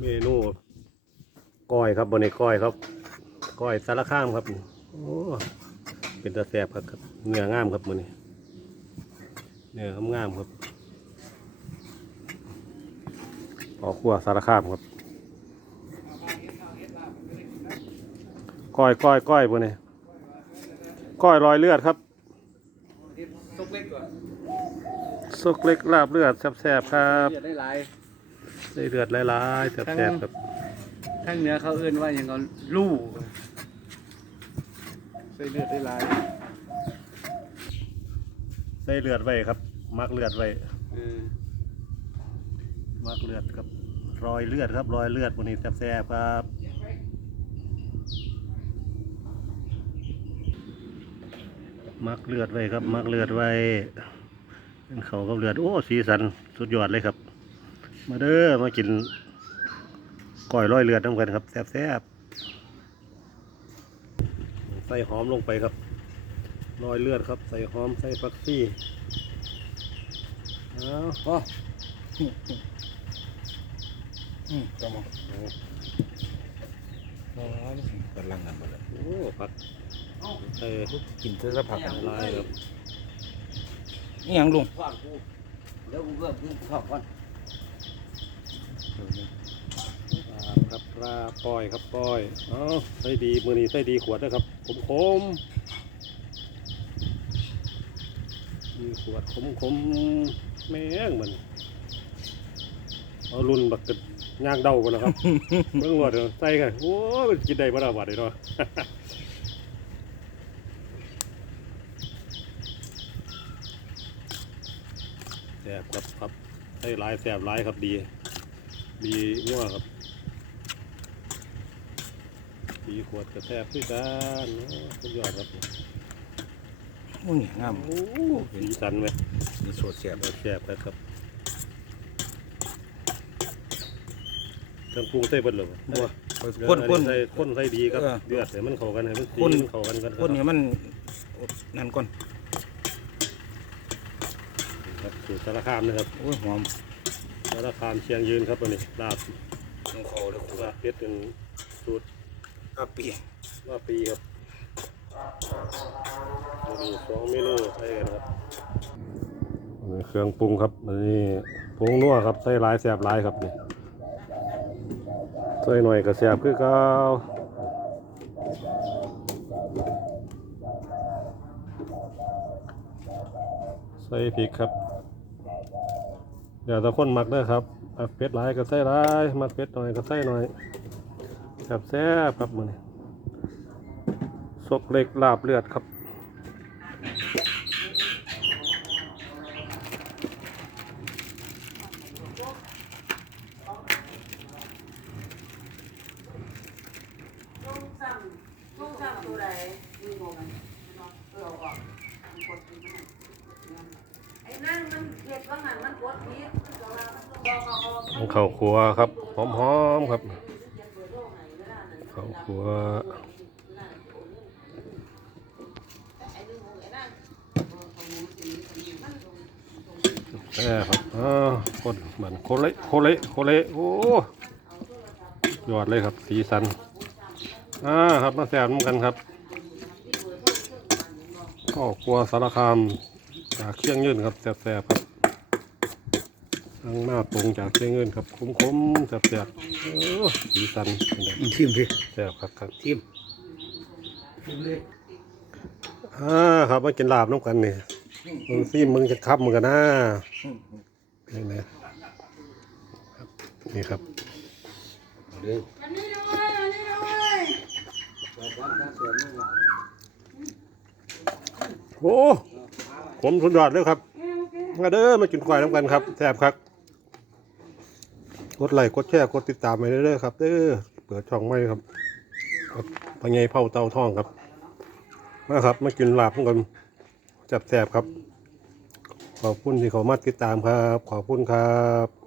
เมนูก้อยครับบนในก้อยครับ ก้อยสารข้ามครับโอ้เป็นตะแสบครับครับเนื้องามครับมือนี้เนื้องามๆครับพอขั้วสารข้ามครับก้อยก้อยก้อยบนนี้ก้อยรอยเลือดครับซุกเล็กกว่าสุกเล็กลาบเลือดแสบๆครับเลือด ได้หลายได้เลือดหลายๆแสบๆครับทั้งเหนือเขาเอื้นว่าอย่างก็ลู่ใส่เลือดได้หลายใส่เลือดไว้ครับ มักเลือดไว้เออมักเลือดครับ รอยเลือดครับ รอยเลือดวันนี้แสบๆครับมักเลือดไว้ครับ มักเลือดไว้เป็นเขากับเลือดโอ้สีสันสุดยอดเลยครับ มาเด้อมากินก้อยรอยเลือดน้ำกันครับแสบๆใส่หอมลงไปครับรอยเลือดครับ ใส่หอมใส่ฟักซี่เอาพออืมก็มองอ๋อกำลังกันหมดเลยโอ้ผักเออกินเท่าผักลายครับนี่ยังลุงเดี๋ยวกูเพิ่มขึ้นขอก่อน ป ลาครับปลาปล่อยครับปล่อยเอ้าใส่ดีมือนี้ใส่ดีขวดนะครับขมขมๆมีขวดขมขมๆแม่งมันเอารุ่นบักกึดย่างเดากันนะครับเบิ่งว่าเดี๋ยวใส่กันโอ้ยมันกินได้บ่ล่ะบัดนี้เนาะแสบครับครับใส่หลายแสบหลายครับดี ดีงัวครับ ดีขวดกระแทบด้วยกันโอ้สุดยอดครับโอ้ยงามโอ้สีสันไหมมีสดเสียบแสบครับครับเครื่องปรุงใส่เบิดเลยบ่คนคนใส่คนใส่ดีครับเออเดือดให้มันเข้ากันให้มันสีคนมันเข้ากันกันคครับนนี้มันนั่นก่อนครับสูตรสารคามนะครับโอ้ยหอมสารคามเชียงยืนครับตัวนี้ลาบน้องคอเลยครูลาบเป็ดเป็นสูตร อาปีว่าปีครับมีสองเมนูใส่กันครับอันนี้เครื่องปรุงครับอันนี้ผงนัวครับใส่หลายแสบหลายครับนี่ใส่หน่อยก็แสบคือเก่าใส่พริกครับเดี๋ยวแต่คนมักเด้อครับมักเผ็ดหลายก็ใส่หลายมักเผ็ดหน่อยก็ใส่หน่อยแซ่ บแซ่บครับมื้อนี้ซกเล็กลาบเลือดครับลูกซ้ำลูกซ้ำตัวใดมึงงงกันเนาะเออเอาออกมันกดผิดมันไอ้นั่นมันเห็ดว่างันมันกดผิดมันบอกว่ามันต้องเอาเอาข้าวครัวครับหอมๆครับ ข้าวครัวแซ่ครับอ่าคนเหมือนโคเละโคเละโคเละโอ้ยอดเลยครับ สีสันอ่าครับมาแซ่บเหมือนกันครับข้าวครัวสารคามจากเชียงยื่นครับแซ่บๆครับ ทางหน้าตรงจากเชียงเงินครับคมๆแสบๆโอ้สีสันเป็นไงชิมสิแสบครับครับชิมอ่าครับมากินลาบน้ำกันนี่มึงซี่มึงจะคับมึงกันนะนี่นะครับนี่ครับเด้ออันนี้ด้วยอันนี้ด้วยโอ้ผมสุดยอดเลยครับมาเด้อมากินควายน้ำกันครับแสบครับ กดไลค์กดแชร์กดติดตามไปเรื่อยๆครับเด้อเปิดช่องใหม่ครับครับปังไงเผาเตาทองครับมาครับมากินลาบกันแสบครับ ขอบคุณที่เขามาติดตามครับ ขอบคุณครับ